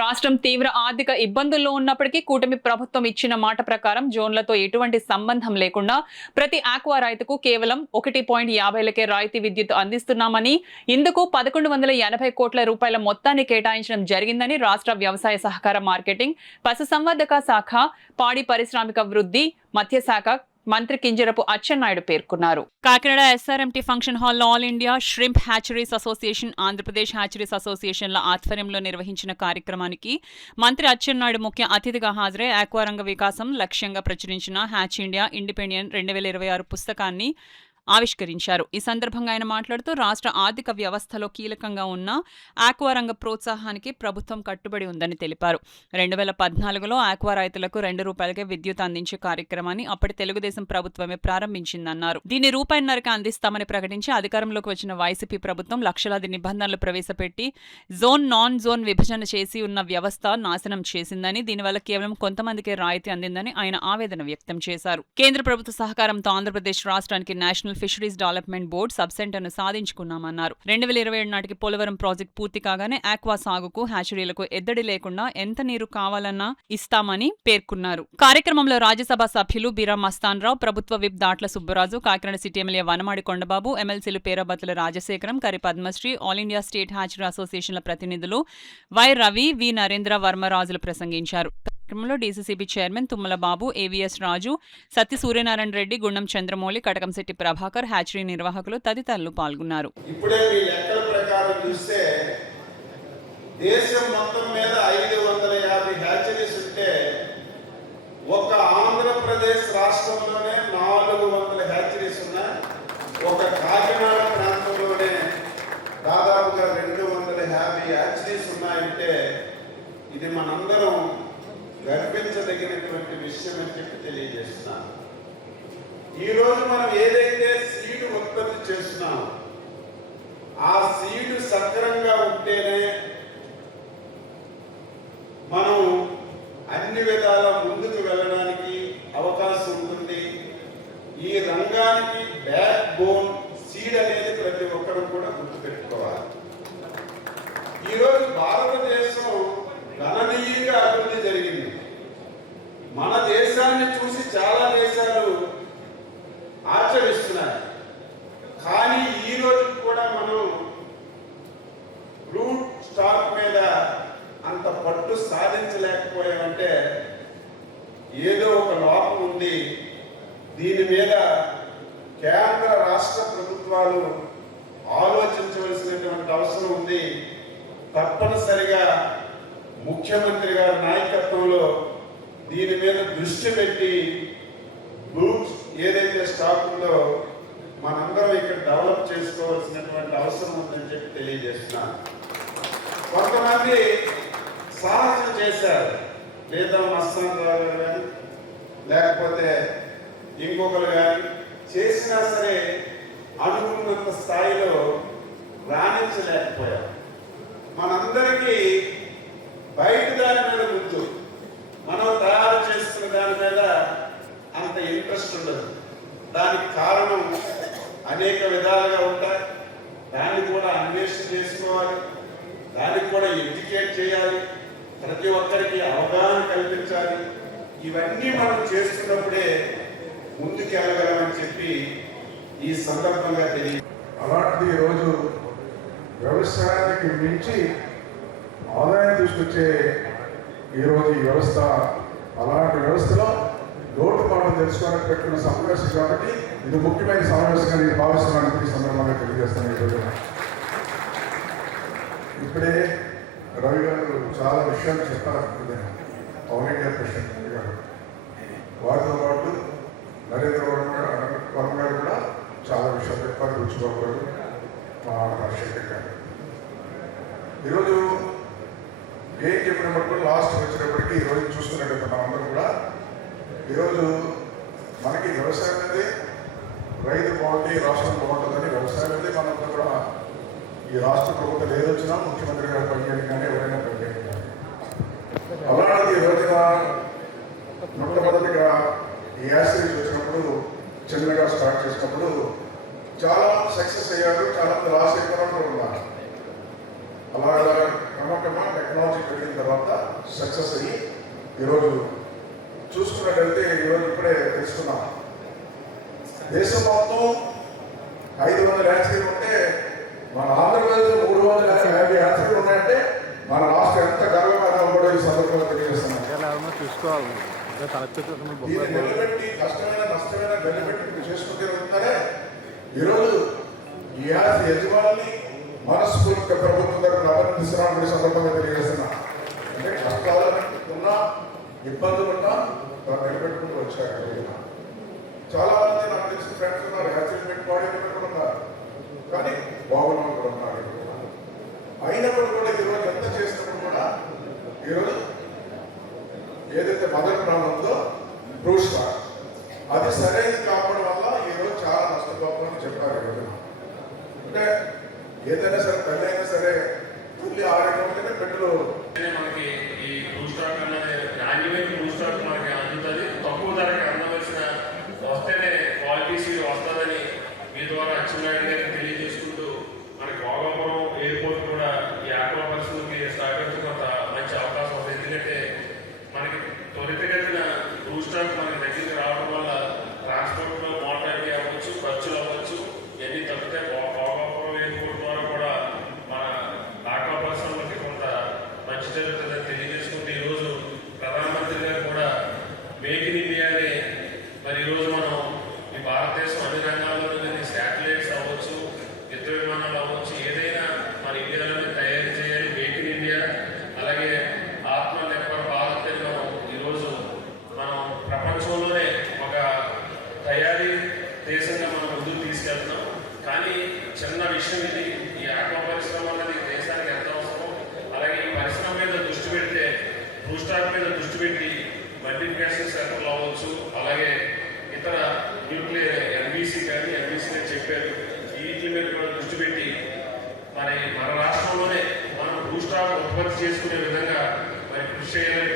రాష్ట్రం తీవ్ర ఆర్థిక ఇబ్బందుల్లో ఉన్నప్పటికీ కూటమి ప్రభుత్వం ఇచ్చిన మాట ప్రకారం జోన్లతో ఎటువంటి సంబంధం లేకుండా ప్రతి ఆక్వా రైతుకు కేవలం 1.50లకే రాయితీ విద్యుత్ అందిస్తున్నామని, ఇందుకు 1180 కోట్ల రూపాయల మొత్తాన్ని కేటాయించడం జరిగిందని రాష్ట్ర వ్యవసాయ సహకార మార్కెటింగ్, పశుసంవర్ధక శాఖ, పాడి పారిశ్రామికాభివృద్ధి, మత్స్యశాఖ మంత్రి కింజరపు అచ్చెన్నాయుడు పేర్కొన్నారు. కాకినాడ ఎస్ఆర్ఎంటీ ఫంక్షన్ హాల్లో all India shrimp hatcheries association, Andhra Pradesh hatcheries అసోసియేషన్ల ఆధ్వర్యంలో నిర్వహించిన కార్యక్రమానికి మంత్రి అచ్చెన్నాయుడు ముఖ్య అతిథిగా హాజరై ఆక్వారంగ వికాసం లక్ష్యంగా ప్రచురించిన హ్యాచ్ ఇండియా ఇండిపెండెంట్ 2026 పుస్తకాన్ని ఆవిష్కరించారు. ఈ సందర్భంగా ఆయన మాట్లాడుతూ రాష్ట్ర ఆర్థిక వ్యవస్థలో కీలకంగా ఉన్న ఆక్వా రంగ ప్రోత్సాహానికి ప్రభుత్వం కట్టుబడి ఉందని తెలిపారు. 2014లో ఆక్వా రైతులకు ₹2కే విద్యుత్ అందించే కార్యక్రమాన్ని అప్పటి తెలుగుదేశం ప్రభుత్వమే ప్రారంభించిందన్నారు. దీన్ని ₹1.5కి అందిస్తామని ప్రకటించి అధికారంలోకి వచ్చిన వైసీపీ ప్రభుత్వం లక్షలాది నిబంధనలు ప్రవేశపెట్టి జోన్ నాన్ జోన్ విభజన చేసి ఉన్న వ్యవస్థ నాశనం చేసిందని, దీనివల్ల కేవలం కొంతమందికే రాయితీ అందిందని ఆయన ఆవేదన వ్యక్తం చేశారు. కేంద్ర ప్రభుత్వ సహకారంతో ఆంధ్రప్రదేశ్ రాష్ట్రానికి national fisheries development board sub సెంటర్ను సాధించుకున్నామన్నారు. 2027 నాటికి పోలవరం ప్రాజెక్టు పూర్తి కాగానే ఆక్వా సాగుకు, హ్యాచరీలకు ఎద్దడి లేకుండా ఎంత నీరు కావాలన్నా ఇస్తామని పేర్కొన్నారు. కార్యక్రమంలో రాజ్యసభ సభ్యులు బీరా మస్తాన్ రావు, ప్రభుత్వ whip Datla Subbaraju, Kakinada city MLA Vanamadi Kondababu, ఎమ్మెల్సీలు Perabathula Rajasekharam, Kari Padmasri, all India state hatchery అసోసియేషన్ల ప్రతినిధులు వై రవి, వి నరేంద్ర వర్మరాజులు ప్రసంగించారు. కార్యక్రమంలో DCCB chairman Tummala Babu, AVS Raju, Satya Suryanarayana Reddy, Gundam Chandramouli, Katakamsetti Prabhakar, hatchery నిర్వాహకులు తదితరులు పాల్గొన్నారు. ఇప్పుడే మీ లెక్కల ప్రకారం చూస్తే దేశం మొత్తం మీద 550 హ్యాచరీస్ ఉంటే ఒక ఆంధ్రప్రదేశ్ రాష్ట్రంలోనే 400 హ్యాచరీస్ ఉన్నాయి. ఒక కాకినాడ ప్రాంతంలోనే దాదాపుగా 250 హ్యాచరీస్ ఉన్నాయంటే ఇది మనందరం గర్వించదగినటువంటి విషయం అని చెప్పి తెలియజేస్తున్నాను. ఈరోజు మనం ఏదైతే సీడ్ ఉత్పత్తి చేస్తున్నామో ఆ సీడ్ సక్రమంగా ఉంటేనే మనం అన్ని విధాల ముందుకు వెళ్ళడానికి అవకాశం ఉంటుంది. ఈ రంగానికి బ్యాక్ బోన్ సీడ్ అనేది ప్రతి ఒక్కరు కూడా గుర్తుపెట్టుకోవాలి. ఈరోజు భారతదేశం గణనీయంగా అభివృద్ధి జరిగింది. మన దేశాన్ని చూసి చాలా దేశాలు ఆచరిస్తున్నాయి. కానీ ఈ రోజు కూడా మనం రూట్ స్టాక్ మీద అంత పట్టు సాధించలేకపోయామంటే ఏదో ఒక లోపం ఉంది. దీని మీద కేంద్ర రాష్ట్ర ప్రభుత్వాలు ఆలోచించవలసినటువంటి అవసరం ఉంది. తప్పనిసరిగా ముఖ్యమంత్రి గారి నాయకత్వంలో దీని మీద దృష్టి పెట్టి రూట్స్ ఏదైతే స్టాక్ ఉందో మనందరం ఇక్కడ డెవలప్ చేసుకోవాల్సినటువంటి అవసరం ఉందని చెప్పి తెలియజేస్తున్నాను. కొంతమంది సాహసం చేశారు, లేదా మస్తాన్ రావు గారు కానీ లేకపోతే ఇంకొకరు కానీ చేసినా సరే అనుకున్నంత స్థాయిలో రాణించలేకపోయారు. మనందరికీ బయట దాని మీద గుర్తు, మనం తయారు చేసుకున్న దాని మీద అంత ఇంట్రెస్ట్ ఉండదు. దానికి కారణం అనేక విధాలుగా ఉంటాయి. దాన్ని కూడా అన్వేషణ చేసుకోవాలి, దానికి కూడా ఎడ్యుకేట్ చేయాలి, ప్రతి ఒక్కరికి అవగాహన కల్పించాలి. ఇవన్నీ మనం చేస్తున్నప్పుడే ముందుకు వెళ్ళగలమని చెప్పి ఈ సందర్భంగా తెలియదు. అలాంటి ఈరోజు వ్యవసాయానికి మించి ఆదాయం తీసుకొచ్చే ఈరోజు ఈ వ్యవస్థ, అలాంటి వ్యవస్థలో లోటుపాటు తెలుసుకోవడానికి పెట్టుకున్న సమావేశం కాబట్టి ఇది ముఖ్యమైన సమావేశంగా నేను భావిస్తున్నాను. ఈ సందర్భంగా తెలియజేస్తాను. ఈరోజు ఇప్పుడే రవి గారు చాలా విషయాలు చెప్పాలనుకుంటున్నాను. ఆల్ ఇండియా ప్రెసిడెంట్ గారు, వారితో పాటు నరేంద్ర వర్మ గారు కూడా చాలా విషయాలు చెప్పారు. రుచిబాబు గారు, మా రాజశేఖర్ గారు. ఈరోజు ఏం చెప్పినప్పుడు లాస్ట్ వచ్చినప్పటికీ ఈరోజు చూస్తున్నట్టు మనందరూ కూడా ఈరోజు మనకి వ్యవసాయం అనేది రైతు బాగుంటే రాష్ట్రం బాగుంటుందని వ్యవసాయం అనేది మనంతా కూడా ఈ రాష్ట్ర ప్రభుత్వం ఏదొచ్చినా ముఖ్యమంత్రి గారు పనిచేయడం కానీ ఎవరైనా పనిచేయడం కానీ అలాంటి ఈ రోజున మొట్టమొదటిగా ఈ యాసిడ్ వచ్చినప్పుడు చిన్నగా స్టార్ట్ చేసినప్పుడు చాలా సక్సెస్ అయ్యారు, చాలా లాస్ అయిపోయినప్పుడు ఉన్నారు. అలా క్రమక్రమ టెక్నాలజీ పెరిగిన తర్వాత సక్సెస్ అయ్యి ఈరోజు చూసుకున్నట్టయితే ఈరోజు ఇప్పుడే తెలుసుకున్నాం, దేశం మొత్తం 500 యాక్సిడెంట్లు ఉంటే మన ఆంధ్రప్రదేశ్లో 350 యాక్సిడెంట్లు ఉన్నాయంటే మన రాష్ట్రం ఎంత గర్వకారణం కూడా ఈ సందర్భంగా తెలియజేస్తున్నాం. దీన్ని నిలబెట్టి కష్టమైన నష్టమైన నిలబెట్టి చేసుకుంటే ఉంటారే ఈరోజు ఈ ఆస్తి యజమాని మనస్ఫూర్తిగా ప్రభుత్వం తరఫున అభినందిస్తున్నాను సందర్భంగా తెలియజేస్తున్నా. అంటే కష్టాలు ఉన్నా ఇబ్బందులు ఉన్నా వారు నిలబెట్టుకుంటూ వచ్చారు. చాలా మంది నాకు తెలిసిన ఫ్రెండ్స్ ఉన్నారు, యాక్సిడెంట్ పెట్టుకోవడం ఉన్నారు, కానీ బాగున్న కూడా ఉన్నారు. అయినప్పుడు కూడా ఈరోజు ఎంత చేసినప్పుడు కూడా ఈరోజు ఏదైతే మొదటి ప్రాణం ఉందో బ్రూస్ అది సరైనది కావడం వల్ల ఈరోజు చాలా నష్టపోతుందని చెప్పారు. ఈరోజు అంటే ఏదైనా సరే తల్లి అయినా సరే తల్లి ఆరోగ్యం ఉంటేనే బిడ్డలు. మనకి ఈ బ్లూ స్టాక్ అనేది నాణ్యమైన బ్లూ స్టాక్ మనకి అందుతుంది. తక్కువ ధరకి అందవలసిన వస్తేనే క్వాలిటీ సీడ్ వస్తుందని మీ ద్వారా అచ్చెన్నాయుడు గారికి తెలియజేసుకుంటూ మనకి భోగాపురం ఎయిర్పోర్ట్ కూడా ఈ ఆక్వా పరిశ్రమకి స్టార్ట్ కొంత మంచి అవకాశం ఉంది. ఎందుకంటే మనకి త్వరితగతిన బ్లూ స్టాక్ మనకి దగ్గరికి రావడం వల్ల ట్రాన్స్పోర్ట్లో మోటాలిటీ అవ్వచ్చు, ఖర్చులు అవ్వచ్చు, ఇవన్నీ తప్పితే భోగాపురం ఎయిర్పోర్ట్ ద్వారా కూడా మన ఆక్వా పరిశ్రమకి కొంత మంచి జరుగుతుందని తెలియజేసుకుంటూ ఈరోజు ప్రధానమంత్రి గారు కూడా మేక్ ఇన్ ఇండియాని మరి ఈరోజు మనం ఈ భారతదేశం అన్ని రంగాల్లో కానీ శాటిలైట్స్ అవ్వచ్చు, యుద్ధ విమానాలు అవ్వచ్చు, ఏదైనా మన ఇండియాలోనే తయారు చేయాలి. మేక్ ఇన్ ఇండియా అలాగే ఆత్మనిర్భర్ భారత్ అని మనం ఈరోజు మనం ప్రపంచంలోనే ఒక తయారీ దేశంగా మనం ముందుకు తీసుకెళ్తున్నాం. కానీ చిన్న విషయం ఇది, ఈ ఆక్వా పరిశ్రమ అనేది దేశానికి ఎంత అవసరం. అలాగే ఈ పరిశ్రమ మీద దృష్టి పెడితే బ్లూ స్టాక్ మీద దృష్టి పెట్టి మల్టిప్లికేషన్ సెంటర్లు అవ్వచ్చు, అలాగే ఇతర న్యూక్లియర్ ఎంబీసీ కానీ ఎంబీసీ అని చెప్పారు, వీటి మీద కూడా దృష్టి పెట్టి మన రాష్ట్రంలోనే మనం బ్లూ స్టాక్ ఉత్పత్తి చేసుకునే విధంగా మరి కృషి చేయాలని